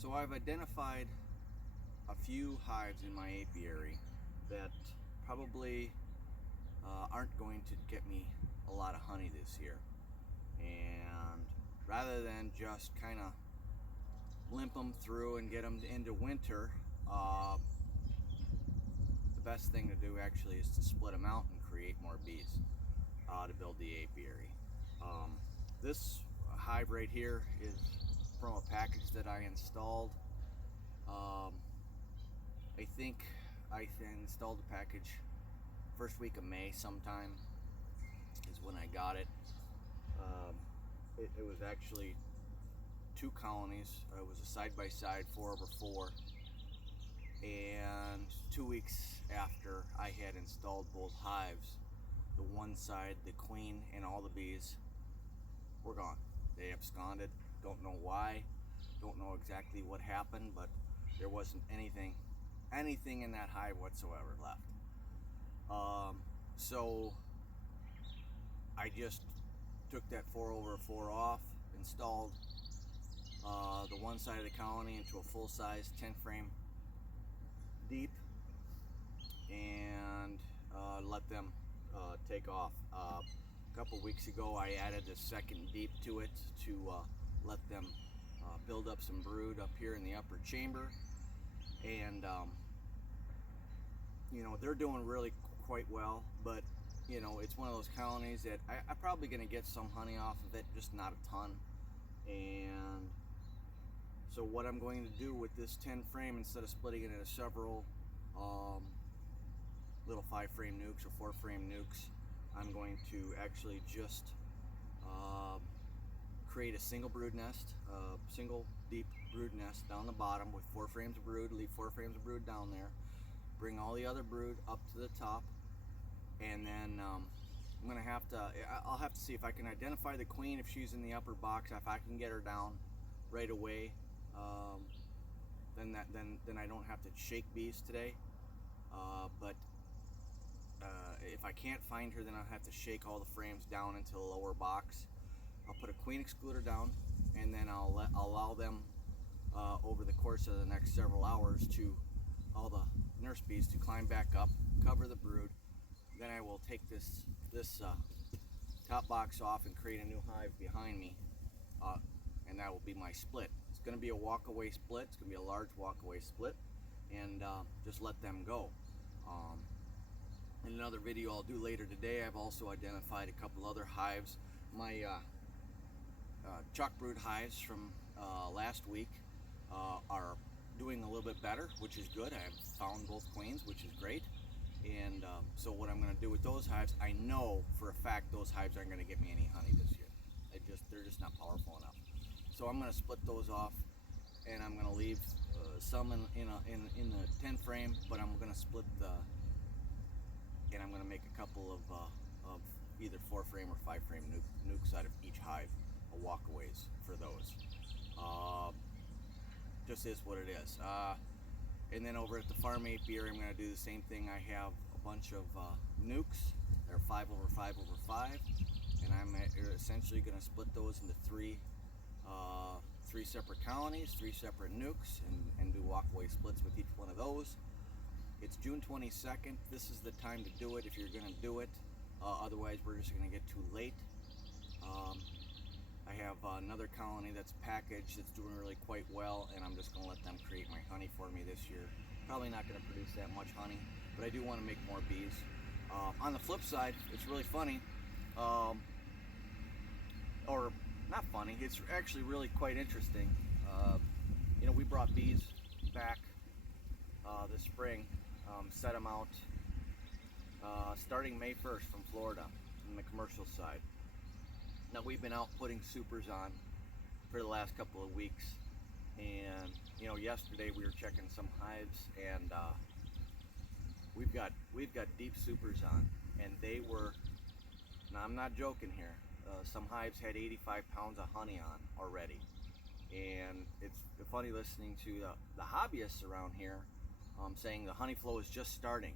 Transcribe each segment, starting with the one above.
So I've identified a few hives in my apiary that probably aren't going to get me a lot of honey this year. And rather than just kind of limp them through and get them into winter, the best thing to do actually is to split them out and create more bees to build the apiary. This hive right here is from a package that I installed. Um, I think I installed the package first week of May sometime is when I got it. It was actually 2 colonies. It was a side-by-side 4/4, and 2 weeks after I had installed both hives, the one side, the queen and all the bees were gone. They absconded. Don't know why, don't know exactly what happened, but there wasn't anything in that hive whatsoever left. So I just took that 4/4 off, installed the one side of the colony into a full-size 10 frame deep, and let them take off. A couple weeks ago I added a second deep to it to let them build up some brood up here in the upper chamber, and they're doing really quite well, but it's one of those colonies that I'm probably going to get some honey off of it, just not a ton. And so what I'm going to do with this 10 frame, instead of splitting it into several little 5 frame nukes or 4 frame nukes, I'm going to actually just create a single brood nest, single deep brood nest down the bottom with 4 frames of brood, leave 4 frames of brood down there, bring all the other brood up to the top, and then I'll have to see if I can identify the queen, if she's in the upper box. If I can get her down right away, then I don't have to shake bees today. But if I can't find her, then I'll have to shake all the frames down into the lower box. I'll put a queen excluder down, and then I'll allow them over the course of the next several hours to all the nurse bees to climb back up, cover the brood. Then I will take this top box off and create a new hive behind me, and that will be my split. It's going to be a walk-away split. It's going to be a large walk-away split, and just let them go. In another video I'll do later today, I've also identified a couple other hives. My chalk brood hives from last week are doing a little bit better, which is good. I have found both queens, which is great. And so what I'm going to do with those hives, I know for a fact those hives aren't going to get me any honey this year. They're just not powerful enough. So I'm going to split those off, and I'm going to leave some in the 10 frame, but I'm going to split and I'm going to make a couple of either 4 frame or 5 frame nukes out of each hive, walkaways for those. Just is what it is. And then over at the farm apiary, I'm going to do the same thing. I have a bunch of nukes. They're 5/5/5, and I'm essentially going to split those into three separate colonies, 3 separate nukes, and do walkaway splits with each one of those. It's June 22nd. This is the time to do it if you're going to do it. Otherwise, we're just going to get too late. I have another colony that's packaged that's doing really quite well, and I'm just going to let them create my honey for me this year. Probably not going to produce that much honey, but I do want to make more bees. On the flip side, it's really funny, or not funny, it's actually really quite interesting. We brought bees back this spring, set them out starting May 1st from Florida on the commercial side. Now we've been out putting supers on for the last couple of weeks, and yesterday we were checking some hives, and we've got deep supers on, and they were, now I'm not joking here, some hives had 85 pounds of honey on already. And it's funny listening to the hobbyists around here saying the honey flow is just starting,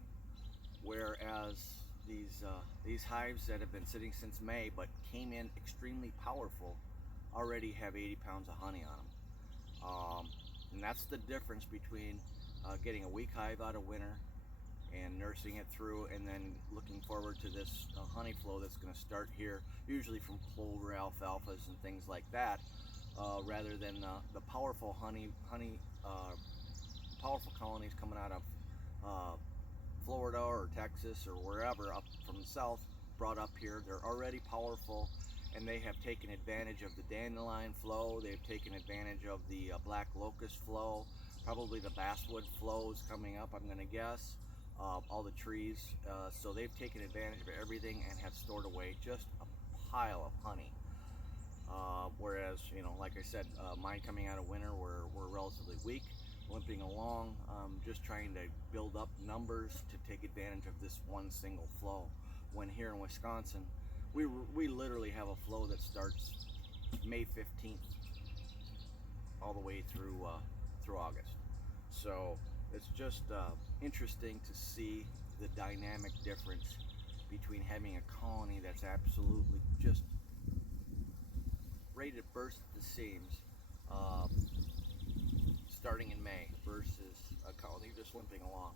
whereas these hives that have been sitting since May but came in extremely powerful already have 80 pounds of honey on them. And that's the difference between getting a weak hive out of winter and nursing it through, and then looking forward to this honey flow that's going to start here, usually from clover, alfalfas, and things like that, rather than the powerful powerful colonies coming out of Florida or Texas or wherever up from the south, brought up here. They're already powerful, and they have taken advantage of the dandelion flow. They've taken advantage of the black locust flow, probably the basswood flows coming up, I'm going to guess. All the trees, so they've taken advantage of everything and have stored away just a pile of honey. Whereas, you know, like I said, mine coming out of winter were relatively weak, limping along, just trying to build up numbers to take advantage of this one single flow. When here in Wisconsin, we literally have a flow that starts May 15th all the way through August. So it's just interesting to see the dynamic difference between having a colony that's absolutely just ready to burst at the seams, starting in May, versus a colony just limping along.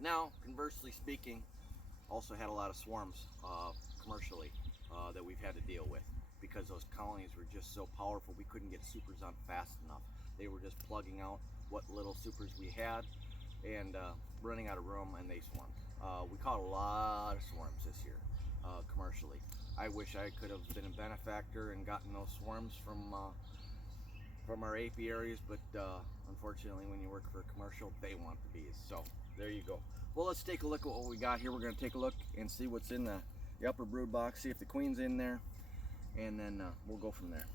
Now, conversely speaking, also had a lot of swarms commercially that we've had to deal with, because those colonies were just so powerful. We couldn't get supers on fast enough. They were just plugging out what little supers we had and running out of room, and they swarmed. We caught a lot of swarms this year commercially. I wish I could have been a benefactor and gotten those swarms from our apiaries, but unfortunately, when you work for a commercial, they want the bees. So there you go. Well, let's take a look at what we got here. We're going to take a look and see what's in the upper brood box, see if the queen's in there, and then we'll go from there.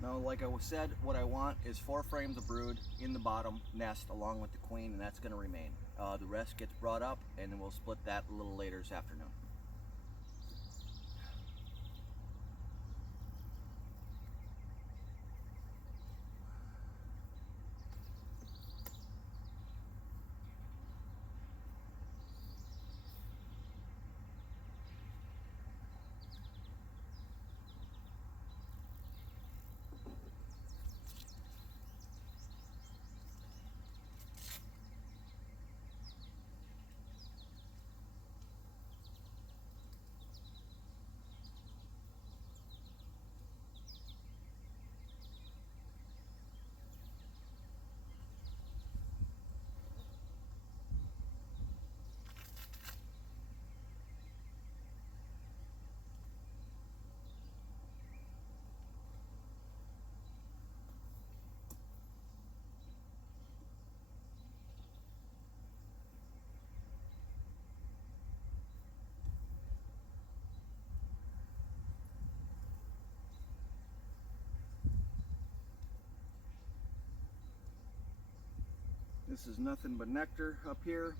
Now, like I said, what I want is 4 frames of brood in the bottom nest along with the queen, and that's going to remain. The rest gets brought up, and then we'll split that a little later this afternoon. This is nothing but nectar up here.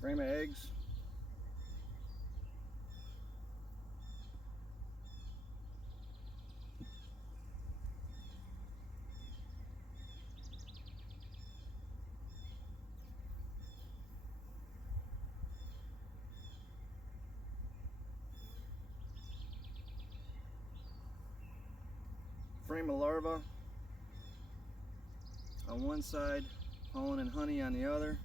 Frame of eggs. Frame of larva on one side, pollen and honey on the other.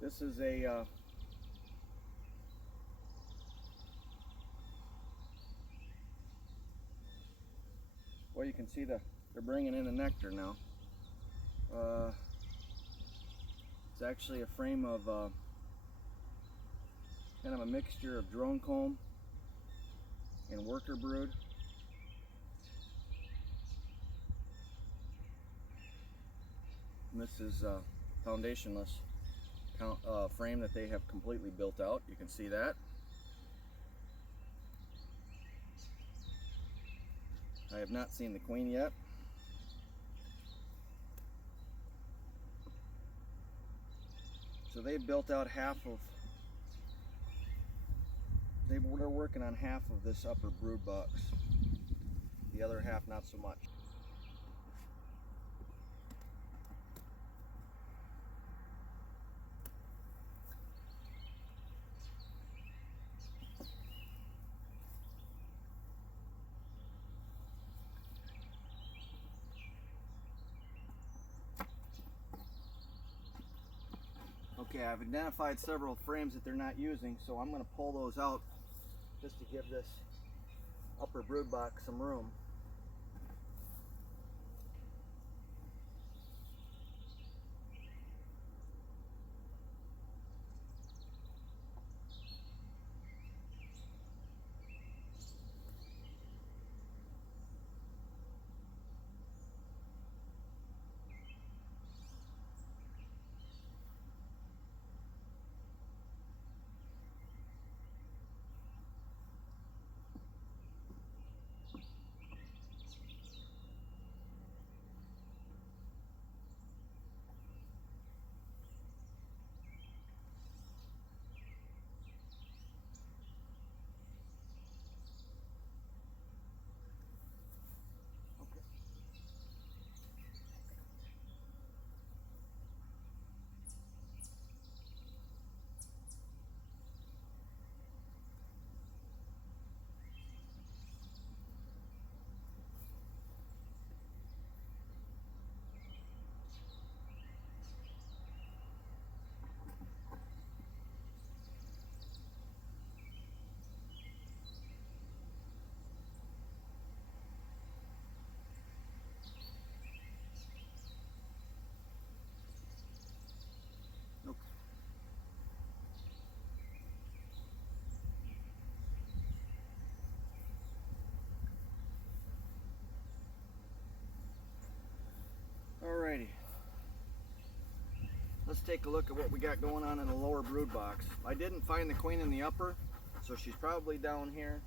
This is a well, you can see they're bringing in the nectar now. It's actually a frame of kind of a mixture of drone comb and worker brood. And this is foundationless frame that they have completely built out. You can see that. I have not seen the queen yet. So they've built out half of, they're working on half of this upper brood box. The other half not so much. Okay, I've identified several frames that they're not using, so I'm going to pull those out just to give this upper brood box some room. Alrighty, let's take a look at what we got going on in the lower brood box. I didn't find the queen in the upper, so she's probably down here.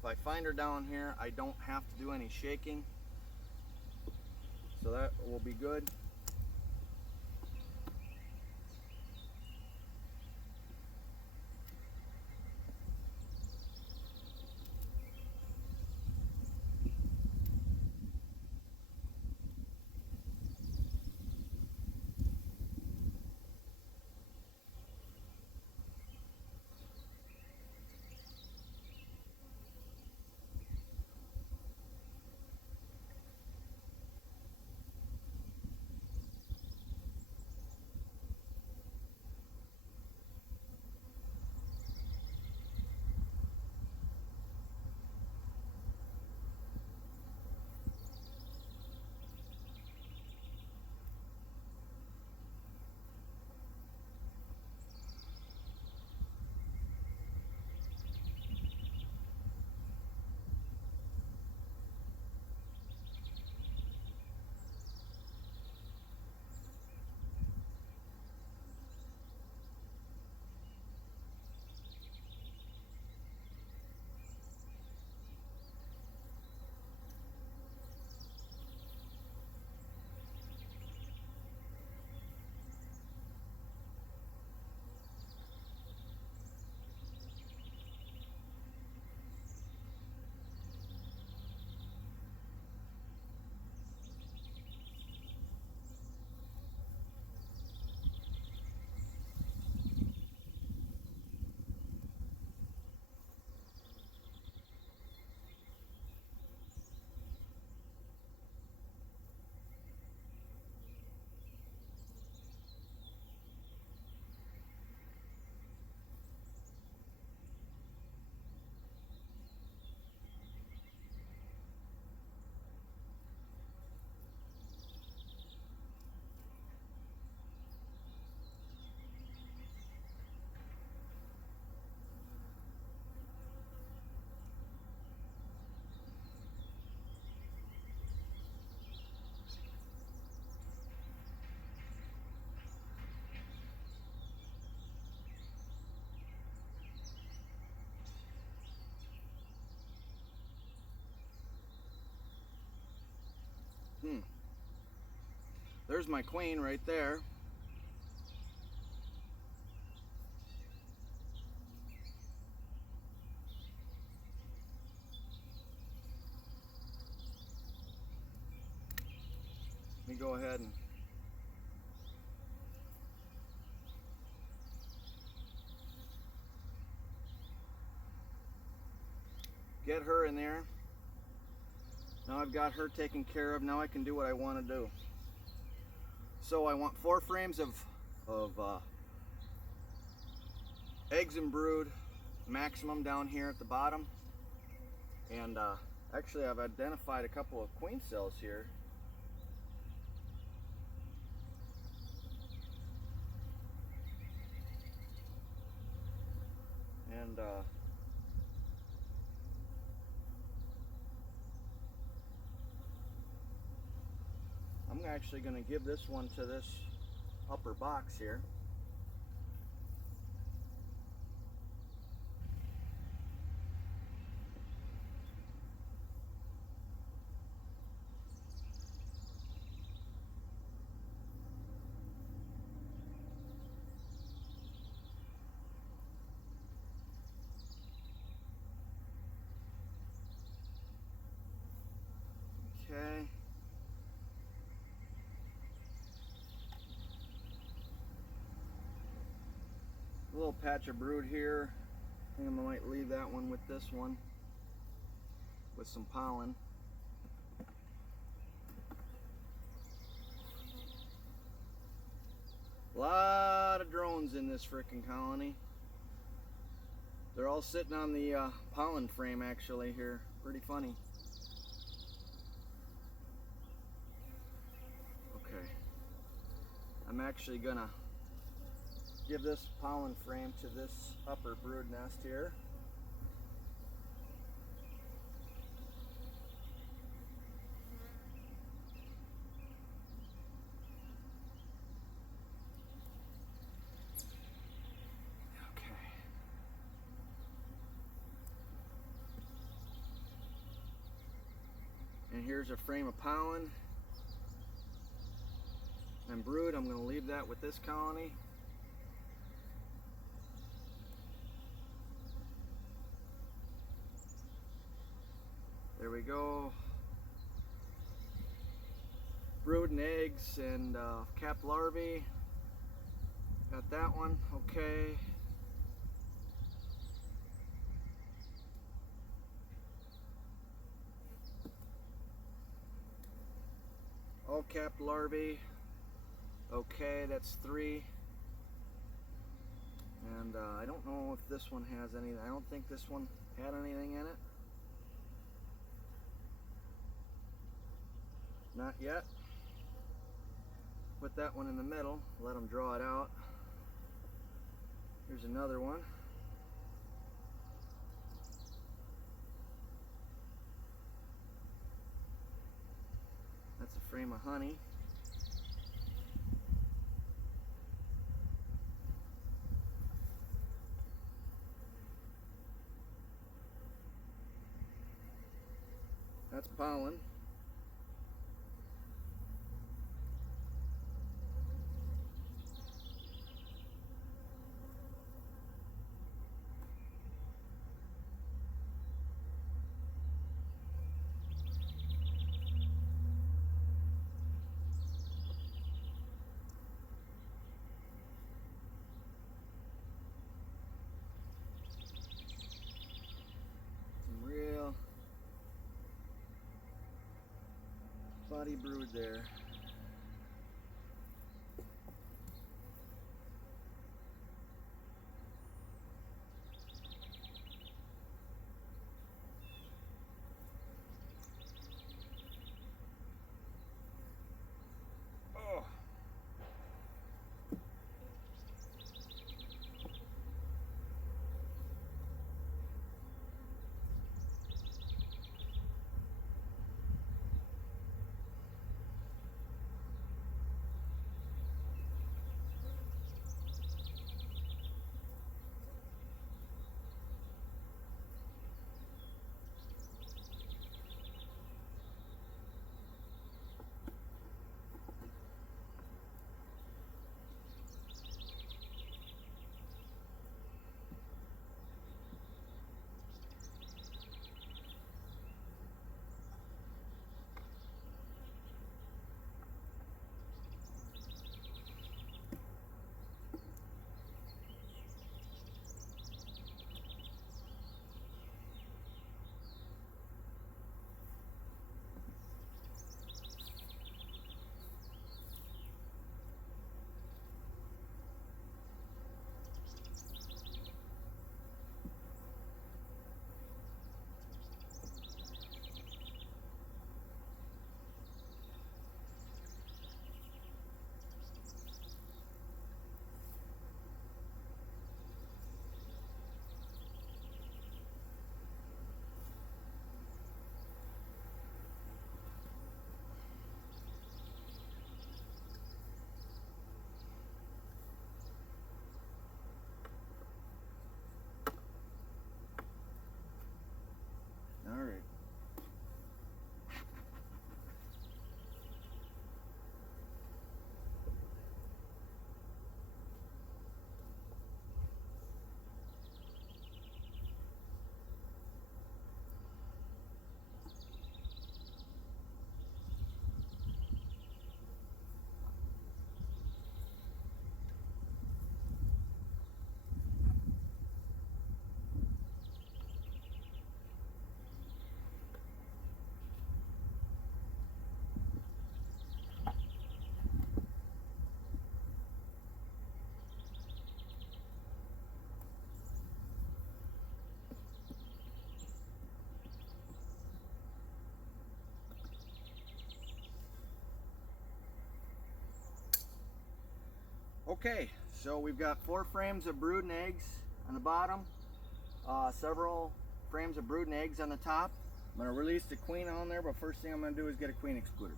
If I find her down here, I don't have to do any shaking, so that will be good. there's my queen right there. Let me go ahead and get her in there. Now I've got her taken care of. Now I can do what I want to do. So I want 4 frames of eggs and brood maximum down here at the bottom. And actually I've identified a couple of queen cells here. And I'm actually going to give this one to this upper box here. Okay. A little patch of brood here. I think I might leave that one with this one with some pollen. A lot of drones in this frickin' colony. They're all sitting on the pollen frame actually here. Pretty funny. Okay. I'm actually gonna give this pollen frame to this upper brood nest here. Okay. And here's a frame of pollen and brood. I'm going to leave that with this colony. There we go. Brood and eggs and capped larvae. Got that one. Okay. All capped larvae. Okay, that's 3. And I don't know if this one has any. I don't think this one had anything in it. Not yet. Put that one in the middle, let them draw it out. Here's another one. That's a frame of honey. That's pollen. Some real body brood there. Oh. Okay, so we've got 4 frames of brood and eggs on the bottom, several frames of brood and eggs on the top. I'm going to release the queen on there, but first thing I'm going to do is get a queen excluder.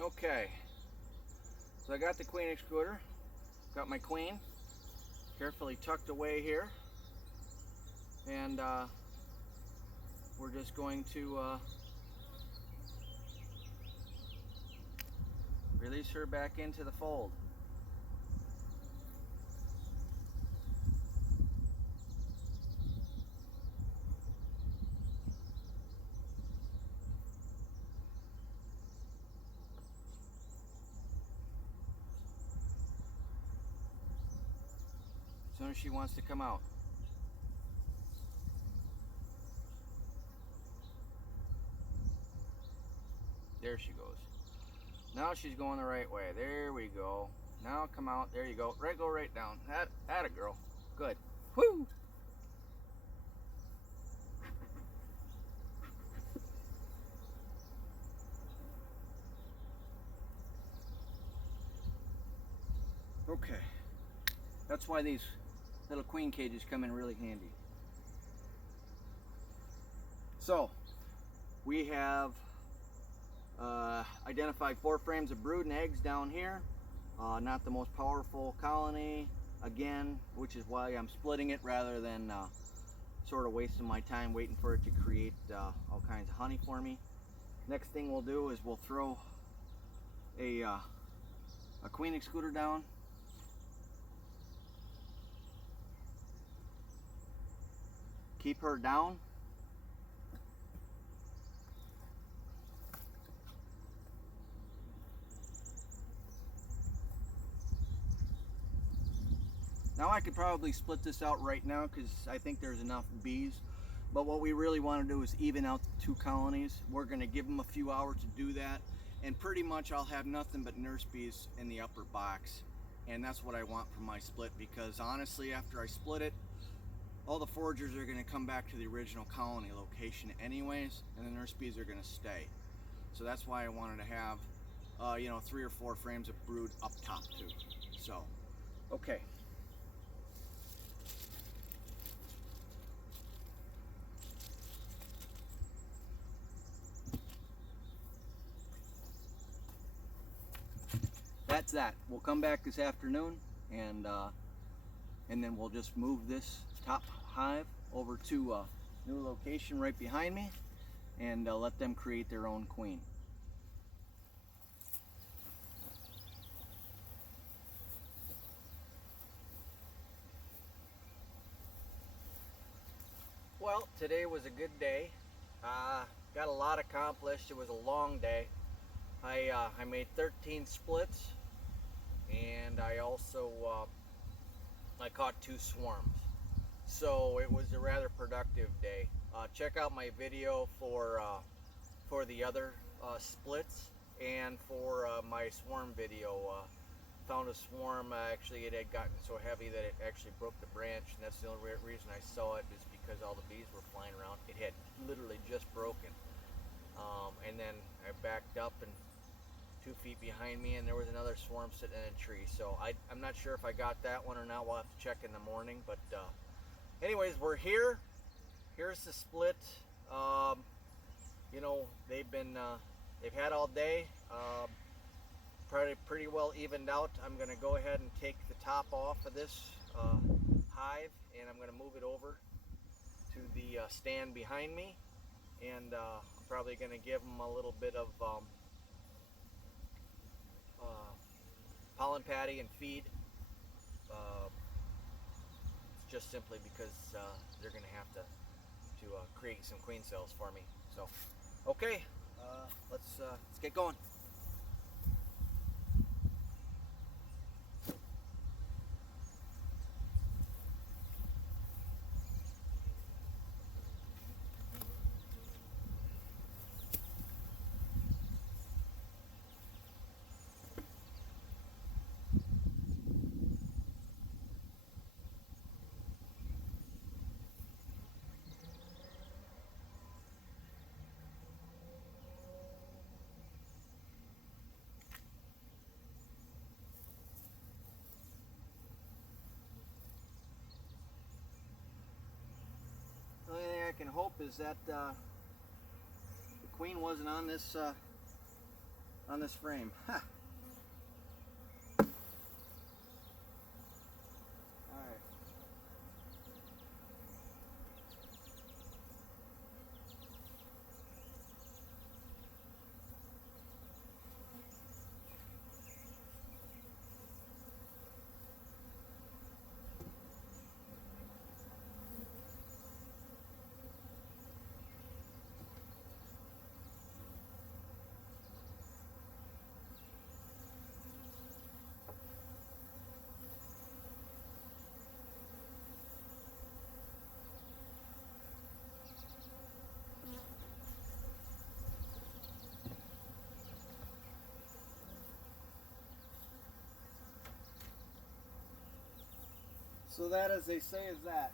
Okay, so I got the queen excluder, got my queen carefully tucked away here, and we're just going to release her back into the fold. As soon as she wants to come out. There she goes. Now she's going the right way. There we go. Now come out. There you go. Right, go right down. Atta girl. Good. Woo! Okay. That's why these little queen cages come in really handy. So, we have identified 4 frames of brood and eggs down here. Not the most powerful colony, again, which is why I'm splitting it rather than sort of wasting my time waiting for it to create all kinds of honey for me. Next thing we'll do is we'll throw a queen excluder down. Keep her down. Now I could probably split this out right now because I think there's enough bees, but what we really want to do is even out the 2 colonies. We're going to give them a few hours to do that, and pretty much I'll have nothing but nurse bees in the upper box, and that's what I want for my split, because honestly after I split it, all the foragers are going to come back to the original colony location anyways, and the nurse bees are going to stay. So that's why I wanted to have 3 or 4 frames of brood up top too. So okay. That's that. We'll come back this afternoon, and then we'll just move this top hive over to a new location right behind me, and let them create their own queen. Well, today was a good day. Got a lot accomplished. It was a long day. I made 13 splits, and I also I caught 2 swarms. So it was a rather productive day. Check out my video for the other splits, and for my swarm video. Found a swarm. Actually, it had gotten so heavy that it actually broke the branch, and that's the only reason I saw it, is because all the bees were flying around. It had literally just broken. And then I backed up, and 2 feet behind me, and there was another swarm sitting in a tree. So I'm not sure if I got that one or not. We'll have to check in the morning. But anyways, we're here. Here's the split. They've had all day. Pretty well evened out. I'm going to go ahead and take the top off of this hive, and I'm going to move it over to the stand behind me, and I'm probably going to give them a little bit of pollen patty and feed, just simply because they're going to have to create some queen cells for me. So, okay, let's get going. is that the queen wasn't on this frame. Ha. All right. So that, as they say, is that.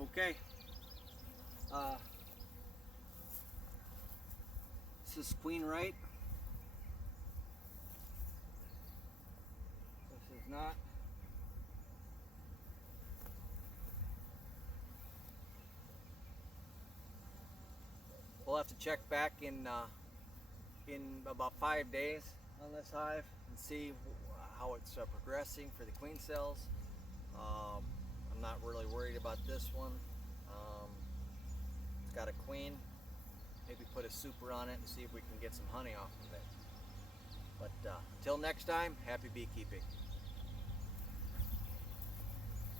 Okay. This is queen right. This is not. We'll have to check back in about 5 days on this hive and see how it's progressing for the queen cells. I'm not really worried about this one. It's got a queen. Maybe put a super on it and see if we can get some honey off of it. But until next time, happy beekeeping.